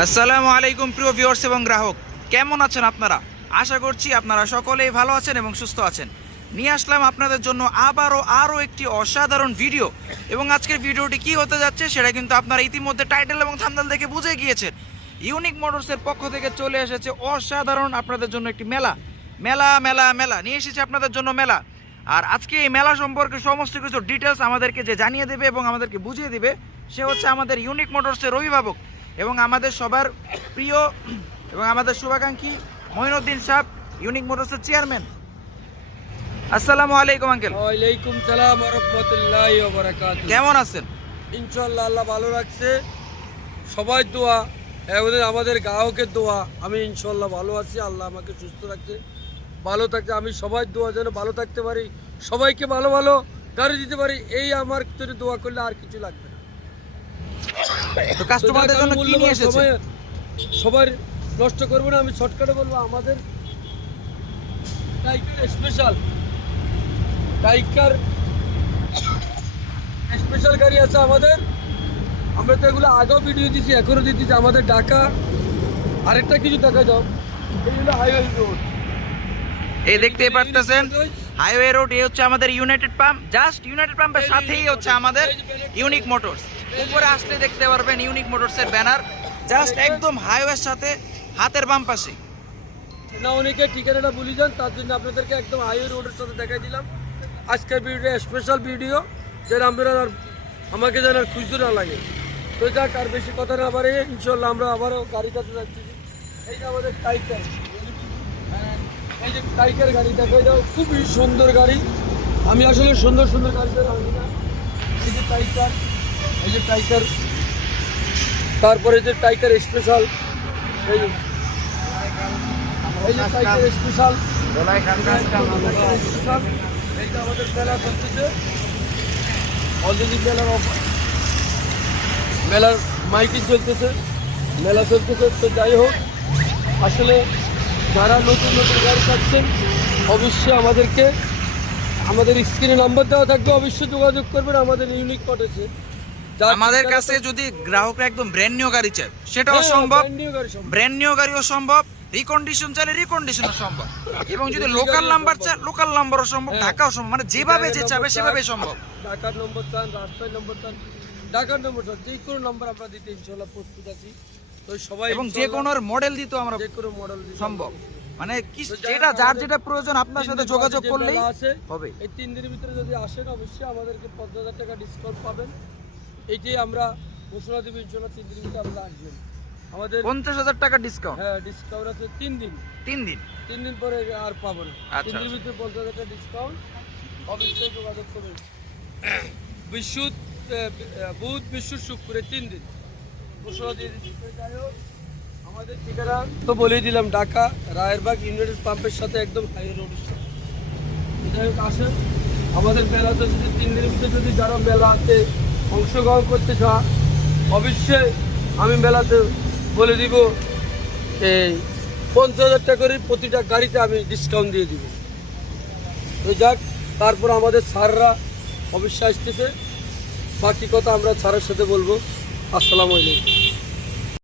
আসসালামু আলাইকুম প্রিয় ভিউয়ার্স এবং গ্রাহক, কেমন আছেন আপনারা? আশা করছি আপনারা সকলেই ভালো আছেন এবং সুস্থ আছেন। নিয়ে আসলাম আপনাদের জন্য আরও একটি অসাধারণ ভিডিও। এবং আজকের ভিডিওটি কি হতে যাচ্ছে সেটা কিন্তু আপনারা ইতিমধ্যে টাইটেল এবং থাম্বনেল দেখে বুঝে গিয়েছেন। ইউনিক মোটরসের পক্ষ থেকে চলে এসেছে অসাধারণ আপনাদের জন্য একটি মেলা মেলা মেলা মেলা নিয়ে এসেছে আপনাদের জন্য মেলা। আর আজকে এই মেলা সম্পর্কে সমস্ত কিছু ডিটেলস আমাদেরকে যে জানিয়ে দেবে এবং আমাদেরকে বুঝিয়ে দেবে সে হচ্ছে আমাদের ইউনিক মোটরসের অভিভাবক এবং আমাদের সবার প্রিয় এবং আমাদের শুভাকাঙ্ক্ষী মঈনুদ্দিন সাহেব, ইউনিক মোটরসের চেয়ারম্যান। আসসালামু আলাইকুম আঙ্কেল। ওয়ালাইকুম সালাম ওয়া রাহমাতুল্লাহি ওয়া বারাকাতুহু। কেমন আছেন? ইনশাআল্লাহ আল্লাহ ভালো রাখছে, সবাই দোয়া এবং আমাদের গ্রাহকের দোয়া। আমি ইনশাআল্লাহ ভালো আছি, আল্লাহ আমাকে সুস্থ রাখছে, ভালো থাকছে। আমি সবাই দোয়া যেন ভালো থাকতে পারি, সবাইকে ভালো ভালো গাড়ি দিতে পারি, এই আমার জন্য দোয়া করলে আর কিছু লাগবে না। তো কাস্টমারদের জন্য কি নিয়ে এসেছেন? সবার নষ্ট করবো না, আমি শর্টকাটে বলবো। আমাদের টাইকার স্পেশাল গাড়ি আছে আমাদের। আমরা তো এগুলো আগেও ভিডিও দিচ্ছি, এখনও দিচ্ছি। আমাদের ঢাকা আরেকটা কিছু দেখা যাও, এইগুলো হাইওয়ে রোড, এই দেখতে পারতেছেন হাইওয়ে রোড। এই হচ্ছে আমাদের ইউনাইটেড পাম্প, জাস্ট ইউনাইটেড পাম্পের সাথেই হচ্ছে আমাদের ইউনিক মোটরস। উপরে আসলে দেখতে পারবেন ইউনিক মোটরসের ব্যানার, জাস্ট একদম হাইওয়ের সাথে হাতের বাম পাশে। না, অনেকে ঠিকানাটা ভুলে যান, তার জন্য আপনাদেরকে একদম হাইওয়ে রোডের সাথে দেখাই দিলাম। আজকের ভিডিওটা স্পেশাল ভিডিও, যেন আপনারা আমাকে যেন আর খুঁজতে না লাগে। তো যাক, আর বেশি কথা না বাড়িয়ে ইনশাল্লাহ আমরা আবারও গাড়ির কাছে যাচ্ছি। এই যে আমাদের টাইকার, এই যে টাইকার গাড়ি দেখাই দাও, খুবই সুন্দর গাড়ি। আমি আসলে সুন্দর সুন্দর গাড়ি আনি না। এই যে টাইকার, এই যে টাইকার, তারপরে যে টাইকার স্পেশাল, এই যে টাইকার স্পেশাল, এইটা আমাদের মেলা চলতেছে অলরেডি। মেলার মাইকিং চলতেছে, মেলা চলতেছে। তো যাই হোক, আসলে যারা নতুন নতুন গাড়ি পাচ্ছেন অবশ্যই আমাদের স্ক্রিনে নাম্বার দেওয়া থাকবে, অবশ্যই যোগাযোগ করবেন আমাদের ইউনিক মোটরসে। আমাদের কাছে যদি গ্রাহকরা একদম ব্র্যান্ড নিউ গাড়ি চায় সেটাও সম্ভব, ব্র্যান্ড নিউ গাড়িও সম্ভব, রিকন্ডিশন চাইলে রিকন্ডিশনও সম্ভব, এবং যদি লোকাল নাম্বার চায় লোকাল নাম্বারও সম্ভব, ঢাকাও সম্ভব। মানে যেভাবে যে চাবে সেভাবে সম্ভব। ঢাকার নম্বর চান, রাজশাহীর নম্বর চান, ঢাকার নম্বর চান, যে কোনো নম্বর আমরা দিতে ইনশাল্লাহ প্রস্তুত আছি। তো সবাই, এবং যে কোনো মডেল দিতেও আমরা যে কোনো মডেল সম্ভব, মানে কি যেটা যার যেটা প্রয়োজন আপনার সাথে যোগাযোগ করলেই হবে। এই 3 দিনের ভিতরে যদি আসেন অবশ্যই আমাদেরকে 50,000 টাকা ডিসকাউন্ট পাবেন। এইটাই আমরা ঘোষণা দেব ইনশাল্লাহ। 3 দিনের ভিতরে আমরা আসবেন, আমাদের 50,000 টাকা ডিসকাউন্ট। হ্যাঁ, ডিসকাউন্ট আছে 3 দিন। 3 দিন পরে আর পাবো না। 3 দিনের ভিতরে 50,000 টাকা ডিসকাউন্ট, অবশ্যই যোগাযোগ করবেন। বুধ বৃহস্পতি শুক্র 3 দিন ঘোষণা দিয়ে দিচ্ছি। যাই হোক, আমাদের ঠিকানা তো বলেই দিলাম, ঢাকা রায়েরবাগ ইউনাইটেড পাম্পের সাথে একদম হাইওয়ে রোডের সাথে। যাই হোক, আসেন আমাদের মেলাতে। যদি 3 দিনের ভিতরে যদি যারা মেলাতে অংশগ্রহণ করতে চায় অবশ্যই আমি মেলাতে বলে দিব এই 50,000 টাকা করে প্রতিটা গাড়িতে আমি ডিসকাউন্ট দিয়ে দিব। তো যাক, তারপর আমাদের স্যাররা অবশ্যই আসতেছে, বাকি কথা আমরা স্যারের সাথে বলবো। আসসালামু আলাইকুম।